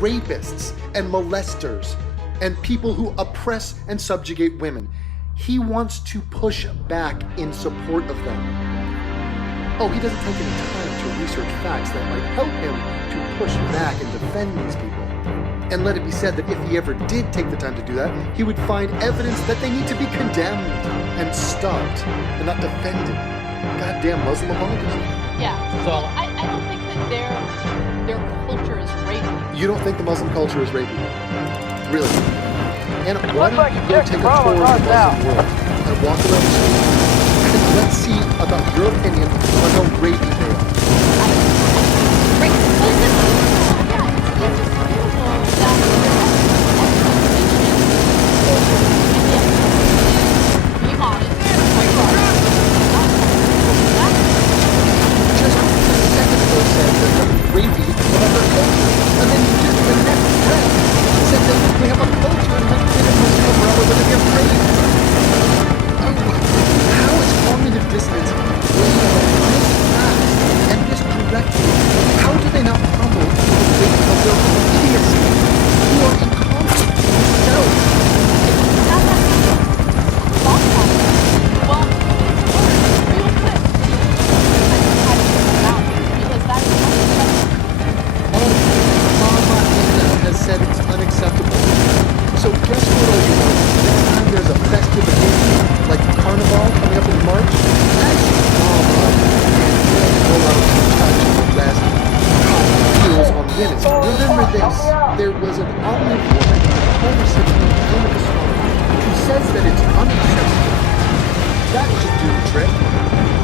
rapists and molesters and people who oppress and subjugate women. He wants to push back in support of them. Oh, he doesn't take any time to research facts that might help him to push back and defend these people. And let it be said that if he ever did take the time to do that, he would find evidence that they need to be condemned and stopped and not defended. Goddamn Muslim apologists. Yeah. So I don't think that their culture is rapey. You don't think the Muslim culture is rapey? Really? And why don't you go take a tour of the Muslim world and walk around the street and let's see about your opinion on how rapey they are. There was an Armenian woman, over 60, who says that it's unacceptable. That should do the trick.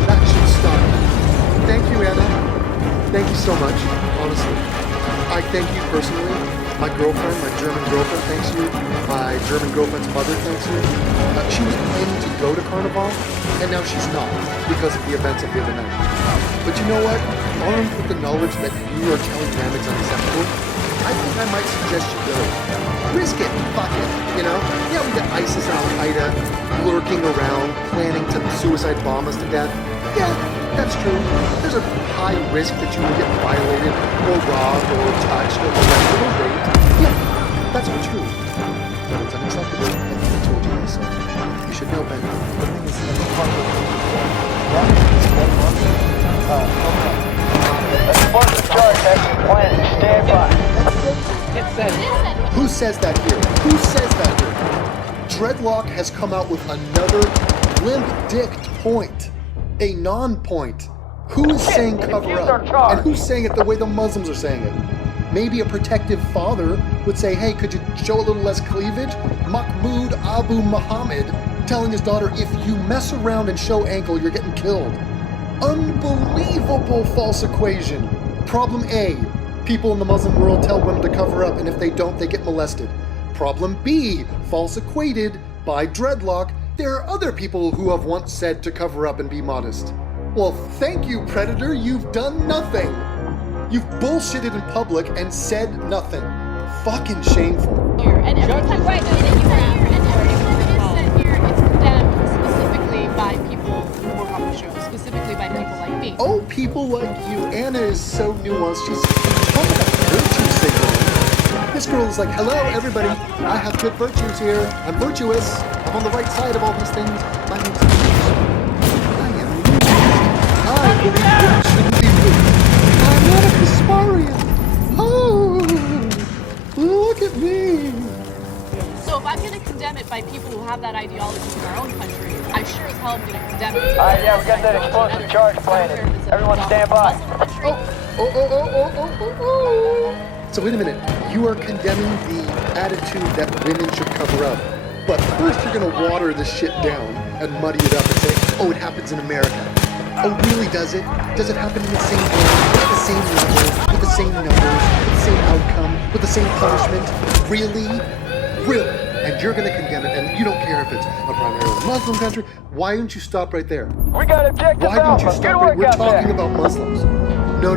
That should stop it. Thank you, Anna. Thank you so much, honestly. I thank you personally. My girlfriend, my German girlfriend, thanks you. My German girlfriend's mother, thanks you. She was planning to go to Carnival, and now she's not, because of the events of the other night. But you know what? Armed with the knowledge that you are telling them it's unacceptable, I think I might suggest you go. Risk it, fuck it, you know? Yeah, we got ISIS and Al-Qaeda lurking around, planning to suicide bomb us to death. Yeah, that's true. There's a high risk that you will get violated, or robbed, or touched, or molested, or raped. Yeah, that's all true. But it's unacceptable, and I told you so. You should know better. The thing is, that's part of Who says that here? Who says that here? Dreadlock has come out with another limp-dicked point. A non-point. Who is saying cover up? And who's saying it the way the Muslims are saying it? Maybe a protective father would say, hey, could you show a little less cleavage? Mahmoud Abu Muhammad telling his daughter, if you mess around and show ankle, you're getting killed. Unbelievable false equation. Problem A, people in the Muslim world tell women to cover up, and if they don't, they get molested. Problem B, false equated by Dreadlock, there are other people who have once said to cover up and be modest. Well, thank you, Predator, you've done nothing. You've bullshitted in public and said nothing. Fucking shameful. And every time it is said here, it's condemned specifically by people who work on the show, specifically by people like me. Oh, people like you. Anna is so nuanced. She's talking about virtue signaling. This girl is like, hello, everybody. I have good virtues here. I'm virtuous. I'm on the right side of all these things. My name's I am I believe women shouldn't be rude. I'm not a Kasparian. Oh, look at me. So if I'm going to condemn it by people who have that ideology in our own country, I sure as hell am going to condemn it. Alright, yeah, we got that explosive charge planted. Everyone stand by. So wait a minute. You are condemning the attitude that women should cover up. But first you're going to water this shit down and muddy it up and say, oh, it happens in America. Oh, really, does it? Does it happen in the same way, at the same level, with the same numbers, with the same outcome, with the same punishment? Really? Really? And you're going to condemn it, and you don't care if it's a primarily Muslim country. Why don't you stop right there? We got objective Why don't you Alpha. stop right? We're talking about Muslims. No.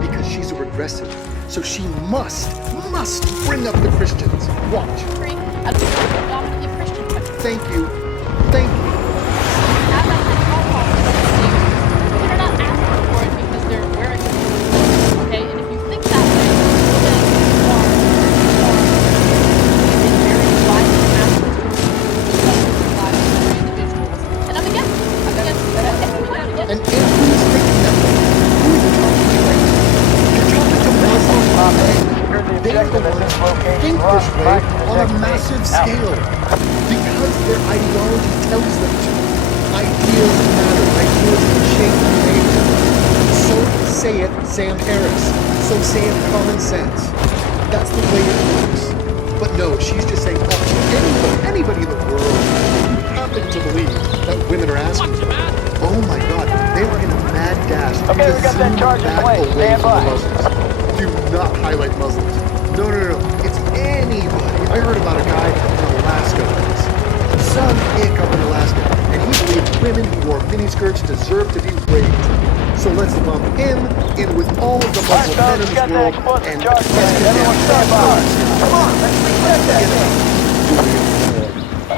Because she's a regressive. So she must bring up the Christians. Watch. As a predominantly Christian country. Thank you. Thank you. They're not asking for it because they're wearing it. Okay? And if you think that way, then you are the They are the objective at ones this who location. think We're this way on on a massive scale because their ideology tells them to. Ideas matter. Ideas shape behavior. So saith Sam Harris. So saith common sense. That's the way it works. But no, she's just saying, oh, anybody in the world who happen to believe that women are asking, oh my God, they are in a mad dash Okay, to we got that zoom charge in back place. away Stand from the by. Muslims. Do not highlight Muslims. No. It's anybody. I heard about a guy in Alaska once. Some hick up in Alaska, and he believed women who wore miniskirts deserve to be raped. So let's lump him in with all of the Muslim men in this world and let's Everyone stand by. Come on, let's reset that thing.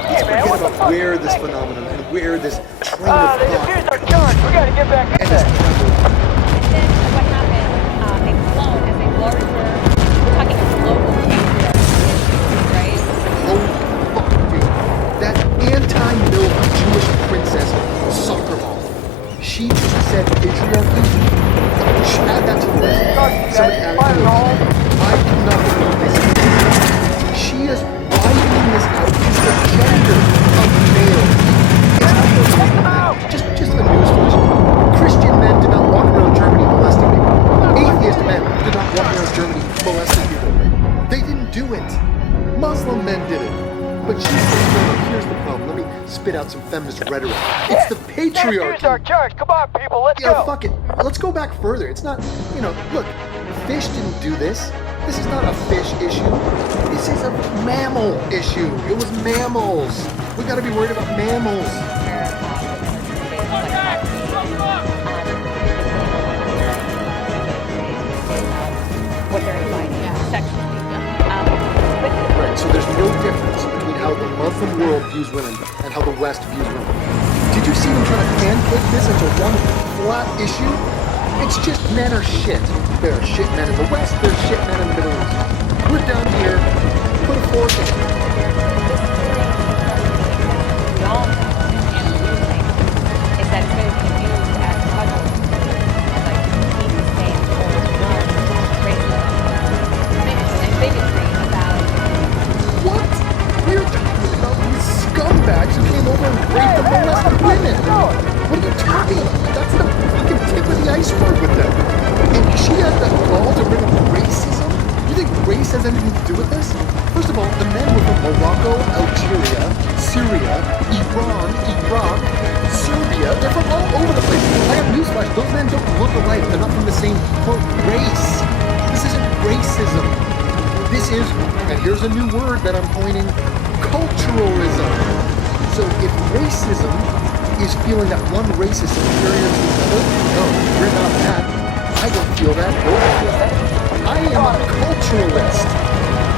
Hey man, what the fuck? Where this phenomenon and where this train Ah, of they thought defused our charge. We gotta get back in and this there. And then what happened in Cologne is a larger, we're talking a global patriarchy, right? oh fuck, dude. That anti-milk Jewish princess soccer ball. She just said patriarchy. Add that to the list. Somebody add it to the list. I do not believe this. She is widening this out to the gender of male. Just a news flash. Christian men did not walk around Germany molesting people. Atheist men did not walk around Germany molesting people. They didn't do it. Muslim men did it. But she said, no, here's the problem. Let me spit out some feminist rhetoric. It's the Defused our patriarchy. charge. Come on, people, let's Yeah, go. fuck it. Let's go back further. It's not, look, fish didn't do this. This is not a fish issue. This is a mammal issue. It was mammals. We gotta be worried about mammals. What they're inviting, sexually. Right, so there's no difference between how the Muslim world views women and how the West views women. Did you see them trying to pancake this into one flat issue? It's just men are shit. There are shit men in the West, there's shit men in the Middle East. We're down here, put a fork in it. We all know, and the real thing is that it's going to be used as cudgel, like he saying for racism and bigotry about. What? We're talking about these scumbags who came over and raped and molested women. What are you talking about? That's the fucking tip of the iceberg with them. And she has that gall to bring up racism? You think race has anything to do with this? First of all, the men were from Morocco, Algeria, Syria, Iran, Iraq, Serbia. They're from all over the place. I have newsflash. Those men don't look alike. They're not from the same, quote, race. This isn't racism. This is, and here's a new word that I'm coining, culturalism. So if racism is feeling that one race is superior to another, no, we're not that. I don't feel that. Nobody feels that. I am a culturalist.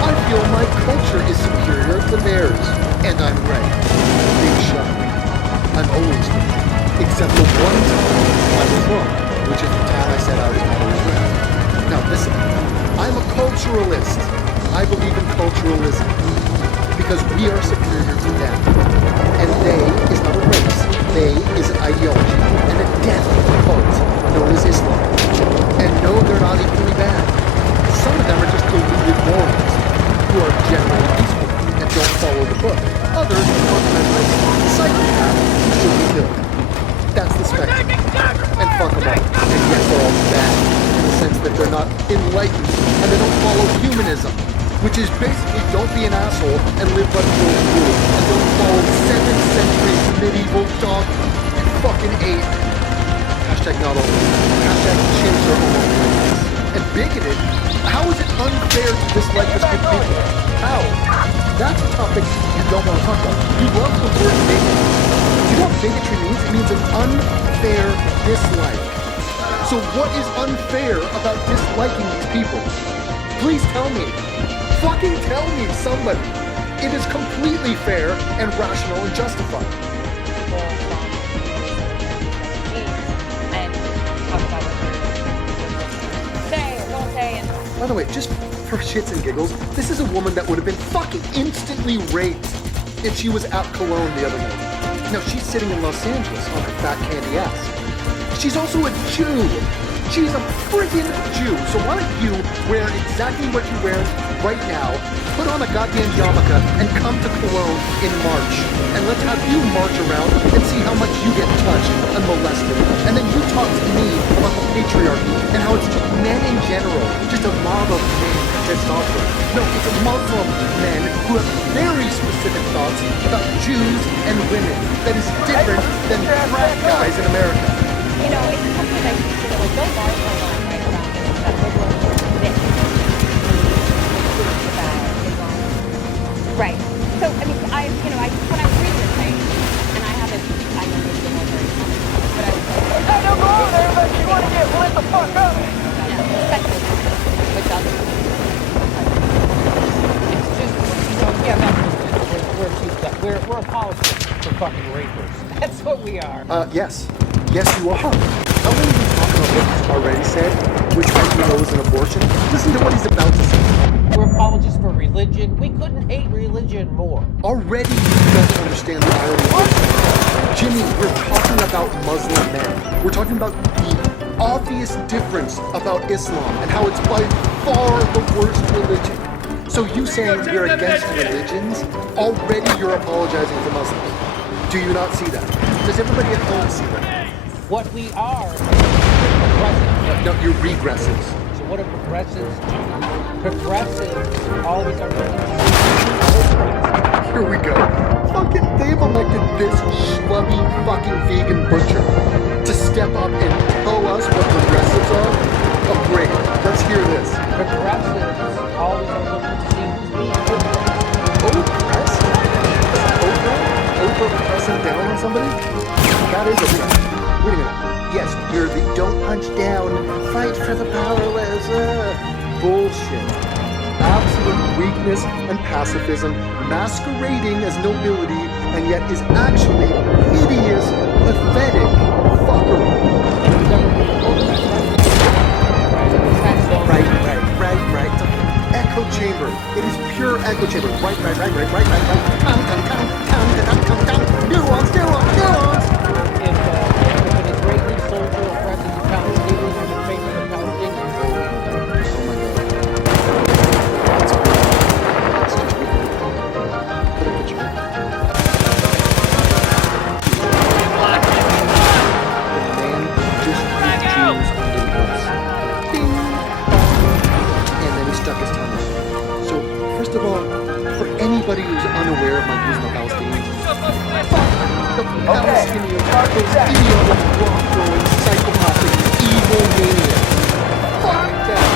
I feel my culture is superior to theirs. And I'm right. Big shot. I'm always right. Except the one time I was wrong, which is the time I said I was not always right. Now listen, I'm a culturalist. I believe in culturalism because we are superior to them. And they is not a race. They is an ideology and a death cult known as Islam. And no, they're not equally bad. Some of them are just deluded morons who are generally peaceful and don't follow the book. Others are fundamentalists, psychopaths who should be killed. That's the spectrum. And fuck them all. And yes, they're all bad in the sense that they're not enlightened and they don't follow humanism, which is basically don't be an asshole and live by the golden rule and don't follow 7th century medieval dogma. Fucking ape. Hashtag not all. Hashtag chimps are all. And bigoted. How is it unfair to dislike this group of people? How? That's a topic you don't want to talk about. You love the word bigotry. Do you know what bigotry means? It means an unfair dislike. So what is unfair about disliking these people? Please tell me. Fucking tell me, somebody. It is completely fair and rational and justified. By the way, just for shits and giggles, this is a woman that would have been fucking instantly raped if she was at Cologne the other night. Now, she's sitting in Los Angeles on her fat candy ass. She's also a Jew. She's a freaking Jew. So why don't you wear exactly what you wear right now, put on a goddamn yarmulke, and come to Cologne in March. And let's have you march around and see how much you get touched and molested. And then you talk to me about the patriarchy and how it's just men in general, just a mob of men testosterone. No, it's a Muslim men who have very specific thoughts about Jews and women that is different than frat guys in America. You know, it's something I consider like those are going on right around this, that liberal this. Right. So I mean, I when I was reading this thing, and I know maybe the more very common, but I was like, Hey, don't go over there, but you want to get lit the fuck up. which doesn't. It's just, yeah, that's just it. We're apologists for fucking rapers. That's what we are. Yes. Yes, you are. How many of you talking about what he's already said, which as you know is an abortion? Listen to what he's about to say. We're apologists for religion. We couldn't hate religion more. Already he doesn't understand the irony of this. Jimmy, we're talking about Muslim men. We're talking about the obvious difference about Islam and how it's by far the worst religion. So you saying you're against religions, already you're apologizing for Muslims. Do you not see that? Does everybody at home see that? What we are progressive. No, you're regressives. So what do progressives do? Progressives always are looking to Here we go. Fucking, they've elected this schlubby fucking vegan butcher to step up and tell us what progressives are? Oh, great. Let's hear this. progressives always are looking to see who's being oppressed. Oppress? Oprah pressing down on somebody? That is a wait a minute. Yes, you're the don't punch down, fight for the powerless. Bullshit. Absolute weakness and pacifism masquerading as nobility and yet is actually hideous, pathetic fuckery. Right. It's an echo chamber. It is pure echo chamber. Right. Count. Nuance. If an Israeli soldier oppresses a Palestinian in the face of the Palestinians, Oh my god. That's crazy. That's just wicked. Put a picture. The man just threw Jews under the bus. Ding! And then he stuck his tongue out. So, first of all, for anybody who's unaware of my views on the Palestinians, fuck the Palestinians, those idiotic, rock-throwing, psychopathic, evil maniacs. Fuck them!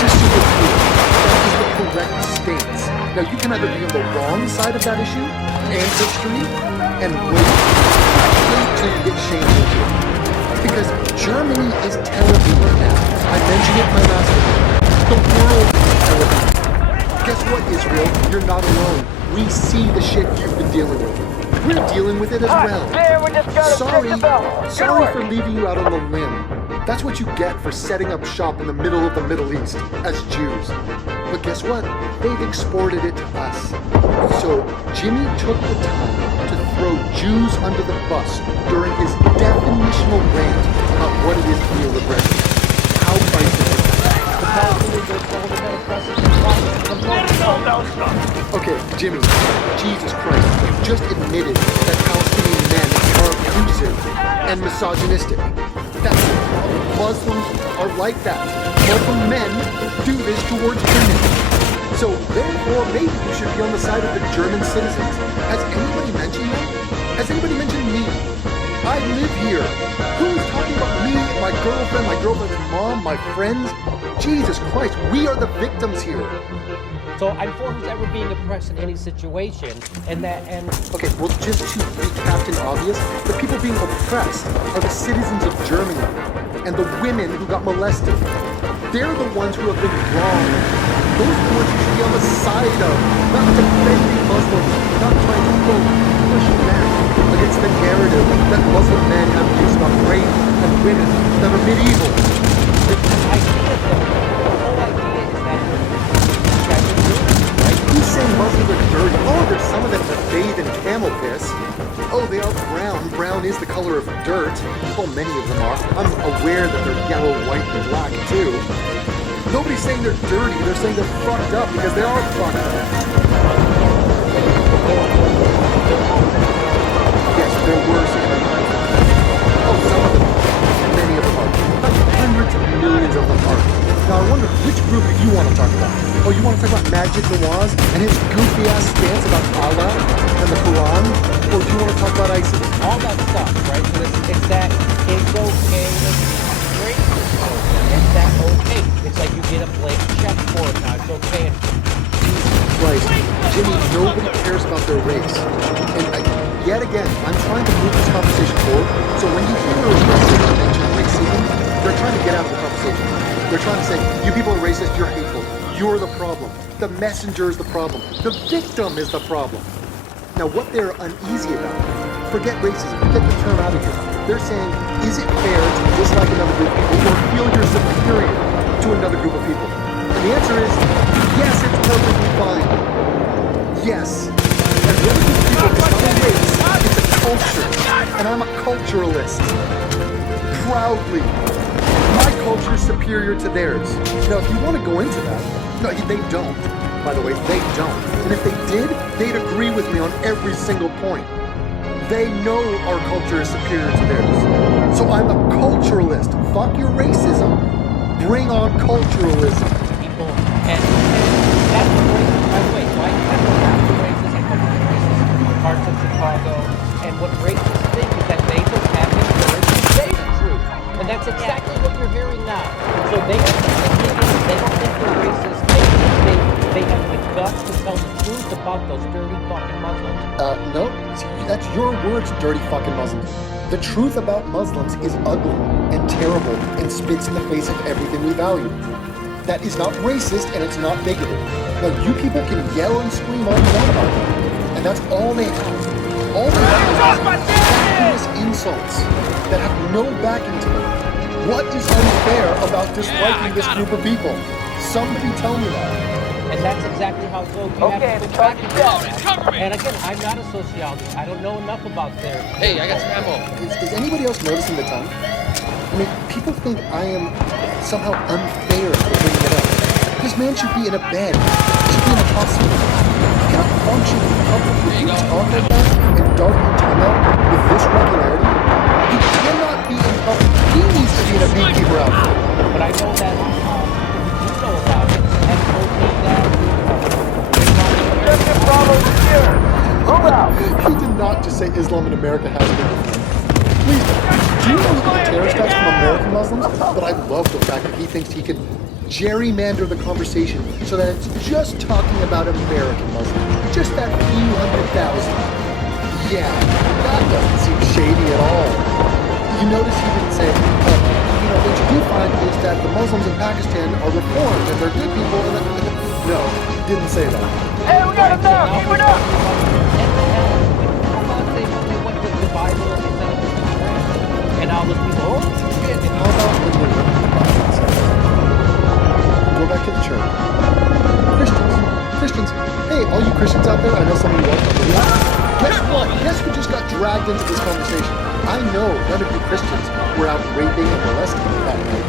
Just so you're clear, that is the correct stance. Now, you can either be on the wrong side of that issue and history, and wait till you get shamed into it. Because Germany is Tel Aviv right now. I mentioned it in my last video. The world is Tel Aviv. Guess what, Israel? You're not alone. We see the shit you've been dealing with. We're dealing with it as well. Yeah, we just got Sorry for leaving you out on the limb. That's what you get for setting up shop in the middle of the Middle East as Jews. But guess what? They've exported it to us. So Jimmy took the time to throw Jews under the bus during his definitional rant about what it is to be a libertarian. How priceless. the Palestinians are told that oppressive compliance. Okay, Jimmy, Jesus Christ, you just admitted that Palestinian men are abusive and misogynistic. That's it. Muslims are like that. Muslim men do this towards women. So therefore, maybe you should be on the side of the German citizens. Has anybody mentioned you? Has anybody mentioned me? I live here. Who's talking about me, my girlfriend's mom, my friends? Jesus Christ, we are the victims here. So I'm for who's ever being oppressed in any situation, and Okay, well, just to be Captain Obvious, the people being oppressed are the citizens of Germany and the women who got molested. They're the ones who have been wronged. Those are the ones you should be on the side of, not defending Muslims, not trying to push back against the narrative that Muslim men have used about rape and women that are medieval. the idea, though, the whole idea is that right? Who's saying Muslims are dirty? Oh, there's some of them that bathe in camel piss. Oh, they are brown brown is the color of dirt. Well, many of them are. I'm aware that they're yellow, white, and black too. Nobody's saying they're dirty. They're saying they're fucked up because they are fucked up. Yes, there were certain times. Oh, some of them. Many of them are. Hundreds of millions of them are. Now I wonder which group do you want to talk about? Oh, you want to talk about Magic Nawaz and his goofy ass stance about Allah and the Quran? Or do you want to talk about ISIS? All that stuff, right? So it's that it's okay to break yourself. It's that okay. It's like you get a blank check for it now. It's okay. Right. Jimmy, nobody cares about their race. And yet again, I'm trying to move this conversation forward. So when you hear a racist mention racism, they're trying to get out of the conversation. They're trying to say, you people are racist, you're hateful. You're the problem. The messenger is the problem. The victim is the problem. Now, what they're uneasy about, forget racism, get the term out of here. They're saying, is it fair to dislike another group of people or feel you're superior to another group of people? And the answer is, yes, it's perfectly fine. Yes. And the other group of people is not a race, it's a culture. And I'm a culturalist. Proudly. My culture is superior to theirs. Now, if you want to go into that, no, they don't. By the way, they don't. And if they did, they'd agree with me on every single point. They know our culture is superior to theirs. So I'm a culturalist. Fuck your racism. Bring on culturalism. People, and that's the racist, by the way, white people have the racist and racist parts of Chicago. And what racists think is that they don't have the courage to say the truth. And that's exactly what you're hearing now. So they don't think they're racist. They have the guts to tell the truth about those dirty fucking Muslims. No, that's your words, dirty fucking Muslims. The truth about Muslims is ugly and terrible and spits in the face of everything we value. That is not racist and it's not bigoted. Now, you people can yell and scream all you want about them, and that's all they have. All they have is vacuous insults that have no backing to them. What is unfair about disliking this group of people? Somebody tell me that. And that's exactly how it goes. You Okay, have to the go back charge is and down. forth. And again, I'm not a sociologist. I don't know enough about their... Hey, I got some ammo. Is anybody else noticing the time? I mean, people think I am somehow unfair for bringing it up. This man should be in a bed. He should be in a hospital. He cannot function in public with you talk like that and dart your tongue out with this regularity. He cannot be in public. He needs to be in a beekeeper outfit. But I know that you know about it and told me that... Objective Bravo secure. Move out. He did not just say Islam in America has been. Please, do you know the terrorist attacks from American Muslims? But I love the fact that he thinks he can gerrymander the conversation so that it's just talking about American Muslims. Just that few 100,000. Yeah, that doesn't seem shady at all. You notice he didn't say, what you do find is that the Muslims in Pakistan are reformed and they're good people. And no, didn't say that. Hey, we got him down. Keep it up. They went with the Bible and they said it was the Quran. And all those people, oh shit. And How about when they went to the Bible and said, go back to the church. Christians. Hey, all you Christians out there, I know some of you watch. Guess what? Guess who just got dragged into this conversation? I know none of you Christians were out raping and molesting that night.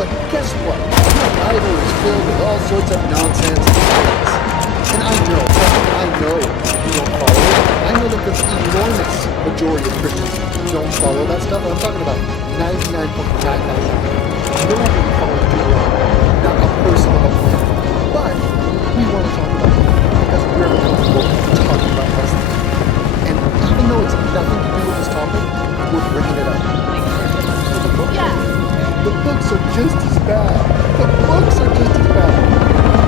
But guess what? The Bible is filled with all sorts of nonsense. And I know you don't follow it. I know that the enormous majority of Christians don't follow that stuff. I'm talking about 99.999. No one will follow Deuteronomy. Not a person on the planet. But we want to talk about it because we're comfortable talking about Muslims. And even though it's nothing to do with this topic, we're bringing it up. So the books are just as bad. The books are just as bad.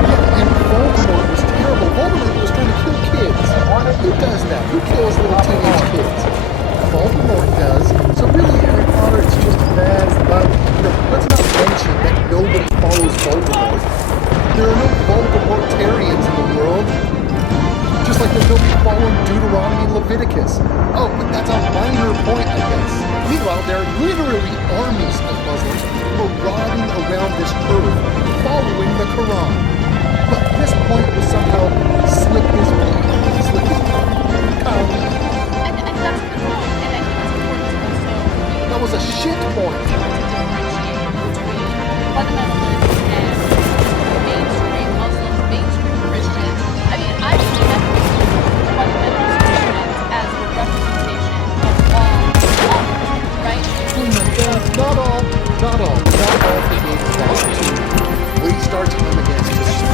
Yeah, and Voldemort was terrible. Voldemort was trying to kill kids. Who does that? Who kills little teenage kids? Voldemort does. So really, Harry Potter is just as bad as the Bible. Let's not mention that nobody follows Voldemort. There are no Voldemortarians in the world. Just like there's nobody following Deuteronomy and Leviticus. Oh, but that's a minor point, I guess. Meanwhile, there are literally armies of Muslims marauding around this earth, following the Quran. But this point was somehow slip his mind. And that's a good point. And I think it's important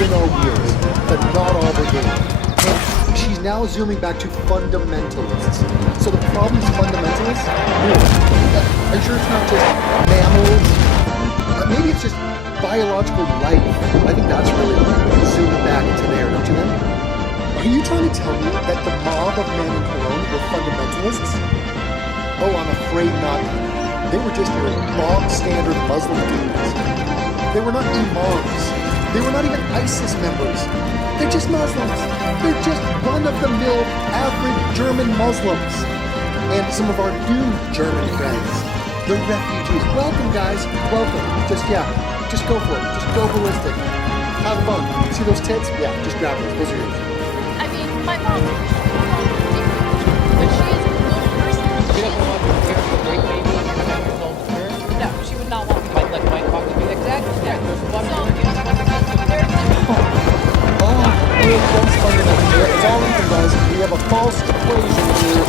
spin our wheels, but not all the game. And she's now zooming back to fundamentalists. So the problem's fundamentalists? Are you sure it's not just mammals? Maybe it's just biological life. I think that's really zooming back to there, don't you think? Are you trying to tell me that the mob of men in Cologne were fundamentalists? Oh, I'm afraid not. They were just your bog-standard Muslim dudes. They were not imams. They were not even ISIS members. They're just Muslims. They're just run-of-the-mill, average German Muslims. And some of our new German friends, the refugees. Welcome, guys. Welcome. Just go for it. Just go ballistic. Have fun. See those tits? Yeah, just grab those. Those are yours. I mean, my mom, but she is a good person. She doesn't want to wear the great baby and a 7-year-old skirt. No, she would not want me. Like my coffee be exactly. Yeah, there's one. False fundamental. It's all Ethan does. We have a false equation here.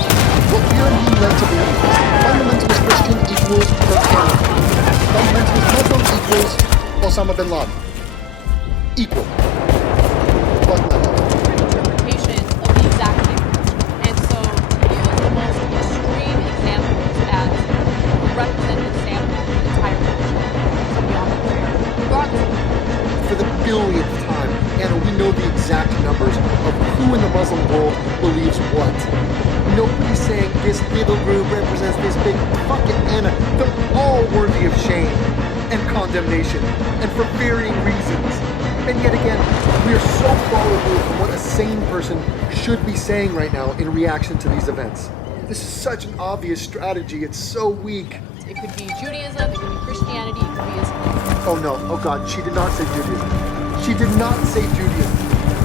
What we are being led to believe is fundamentalist Christian equals Turkey. Fundamentalist Muslim equals Osama bin Laden. Equal. Interpretation of the exact same question. And so use the most extreme examples as a representative sample of the entire culture. So beyond the prayer. Regardless. For the billionth time, Anna, we know the exact numbers of who in the Muslim world believes what. Nobody's saying this little group represents this big. Fucking Anna, they're all worthy of shame and condemnation, and for varying reasons. And yet again, we are so far removed from what a sane person should be saying right now in reaction to these events. This is such an obvious strategy. It's so weak. It could be Judaism, it could be Christianity, it could be Islam. Oh no, oh God, she did not say Judaism. She did not say Judaism.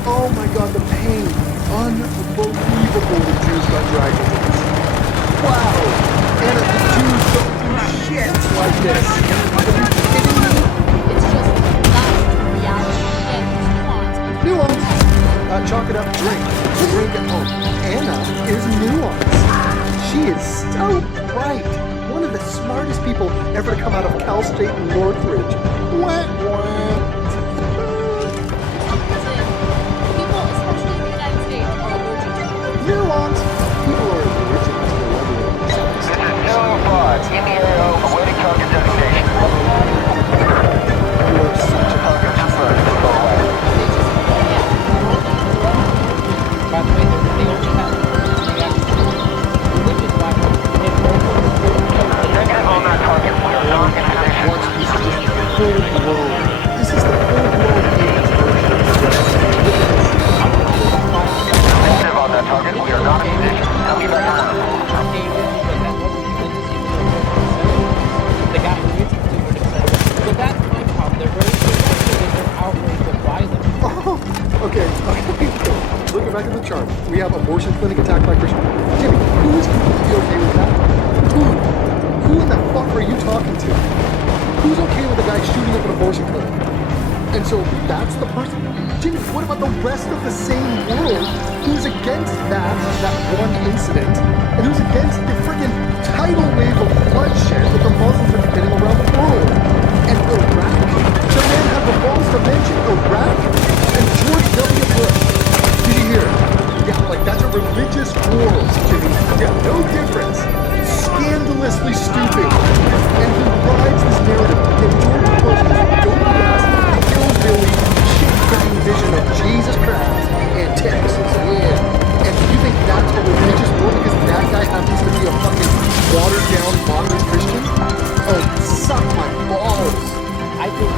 Oh my God, the pain. Unbelievable the Jews got dragged into this. Wow! Anna, the Jews don't do shit like this. Are you kidding me? It's just not reality and nuance. Nuance. Chalk it up, drink. Drink at home. Anna is nuance. She is so bright. One of the smartest people ever to come out of Cal State Northridge. Wah, wah. People, especially in the United States, are allergic to it. Nuance. People are allergic to the level of sex. This is Kilo 5, in the area, awaiting target destination. You are such a Target confirmed. Go away. By the way, they only have religious weapons in Negative on that target. We are not in position. full blown. This is the full blown games version of this. Negative on that target. We are not in position. Coming back around. The guy who is to would have said, so that's my problem. They're very successful in their outrage with violence. Oh, okay. Looking back at the chart, we have abortion clinic attacked by Christian. Jimmy, who is completely okay with that? Who in the fuck are you talking to? Who's okay with a guy shooting up an abortion clinic? And so that's the person. Jimmy, what about the rest of the same world who's against that one incident and who's against the freaking tidal wave of bloodshed that the Muslims are committing around the world? And Iraq? The man had the balls to mention Iraq and George W. Bush. Did you hear? Yeah, like that's a religious war, Jimmy. Yeah, no difference. Scandalously stupid. And he rides this narrative that George Bush is a dope-ass, hillbilly, shit-cutting vision of Jesus Christ and Texas, yeah. And you think that's a religious war because that guy happens to be a fucking watered-down moderate Christian? Oh, suck my balls. I think